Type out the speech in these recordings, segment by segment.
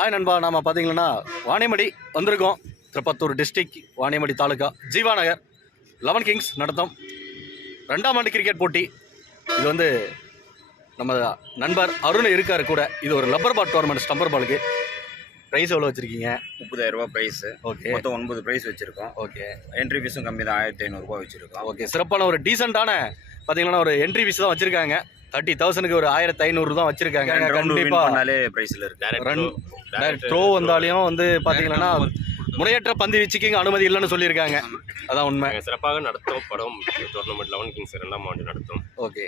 Hi நண்பா, நாம் பார்த்தீங்கன்னா வாணியம்படி வந்திருக்கோம். திருப்பத்தூர் டிஸ்ட்ரிக்ட் வாணியம்படி தாலுகா ஜீவா நகர் 11 கிங்ஸ் நடத்தும் 2ஆம் ஆண்டு கிரிக்கெட் போட்டி. இது வந்து நம்ம நண்பர் அருண் இருக்கார் கூட. இது ஒரு லப்பர் பால் டோர்னமெண்ட். ஸ்டம்பர் பாலுக்கு ப்ரைஸ் எவ்வளோ வச்சுருக்கீங்க? 30,000 ரூபா ப்ரைஸு. ஓகே, மொத்தம் 9 ப்ரைஸ் வச்சுருக்கோம். ஓகே, என்ட்ரி ஃபீஸும் கம்மி தான், 1500 ரூபா வச்சுருக்கோம். ஓகே. சிறப்பான ஒரு டீசெண்டான பார்த்தீங்கன்னா ஒரு என்ட்ரி ஃபீஸ் தான் வச்சுருக்காங்க. 30,000க்கு ஒரு 1500 தான் வச்சுருக்காங்க. கண்டிப்பாக ப்ரைஸில் இருக்குது. த்ரோ வந்தாலையும் வந்து பார்த்தீங்கன்னா முறையற்ற பந்து வீச்சுக்கு அனுமதி இல்லைன்னு சொல்லியிருக்காங்க. அதான் உண்மை. சிறப்பாக நடத்தும் படம் டோர்னமெண்ட் 11 கிங்ஸ் 2ஆம் ஆண்டு நடத்தும். ஓகே,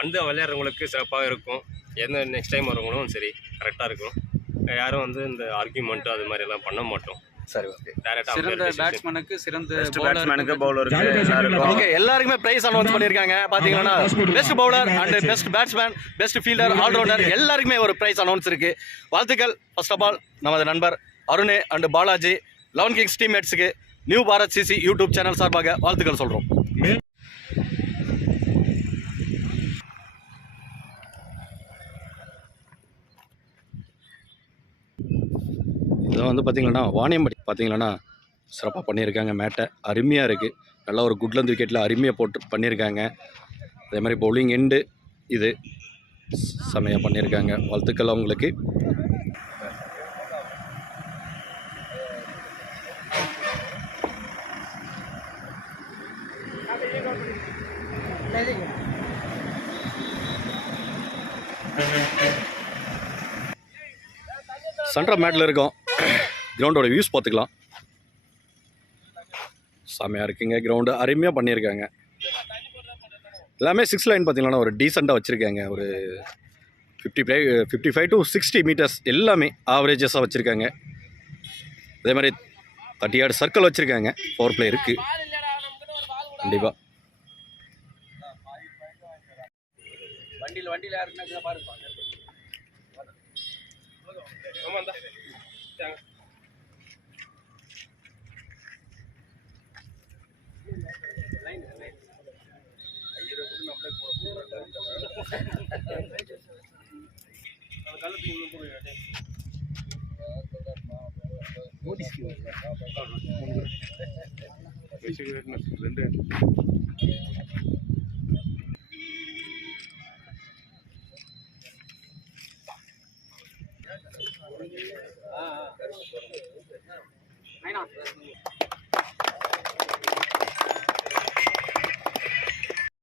வந்து விளையாடுறவங்களுக்கு சிறப்பாக இருக்கும். எந்த நெக்ஸ்ட் டைம் வரவங்களும் சரி கரெக்டாக இருக்கும். யாரும் வந்து இந்த ஆர்கியூமெண்ட் அது மாதிரி எல்லாம் பண்ண மாட்டோம். சரி, ஓகே. சிறந்த பேட்ஸ்மேனுக்கு பேட்ஸ்மேனுக்கு பவுலருக்கு ஓகே, எல்லாருக்குமே பிரைஸ் அனௌன்ஸ் பண்ணியிருக்காங்க. பார்த்தீங்கன்னா best bowler and best batsman, best fielder, allrounder எல்லாருக்குமே ஒரு பிரைஸ் அனௌன்ஸ் இருக்கு. வாழ்த்துக்கள். ஃபர்ஸ்ட் ஆஃப் ஆல் நமது நண்பர் அருண் அண்ட் பாலாஜி 11 கிங்ஸ் டீம்மேட்ஸுக்கு new Bharat CC YouTube channel சார்பாக வாழ்த்துக்கள் சொல்கிறோம். இதில் வந்து பார்த்திங்கன்னா வாணியம்படி பார்த்திங்கன்னா சிறப்பாக பண்ணியிருக்காங்க. மேட்டை அருமையாக இருக்குது. நல்லா ஒரு குட்லந்து விக்கெட்டில் அருமையாக போட்டு பண்ணியிருக்காங்க. அதே மாதிரி பவுலிங் எண்டு இது செமையாக பண்ணியிருக்காங்க. வாழ்த்துக்கள் அவங்களுக்கு. சென்ட்ரல் மேட்டில் இருக்கோம். கிரவுண்டோட வியூஸ் பார்த்துக்கலாம். செமையாக இருக்குங்க. கிரவுண்டு அருமையாக பண்ணியிருக்காங்க. எல்லாமே 6 லைன் பார்த்தீங்கன்னா ஒரு டீசெண்டாக வச்சுருக்காங்க. ஒரு 55 to 60 மீட்டர்ஸ் எல்லாமே ஆவரேஜஸாக வச்சுருக்காங்க. அதே மாதிரி 30 யார்டு சர்க்கிள் வச்சுருக்காங்க. 4 பிளே இருக்குது கண்டிப்பாக. வண்டியில் யாருன்னா பாருங்க.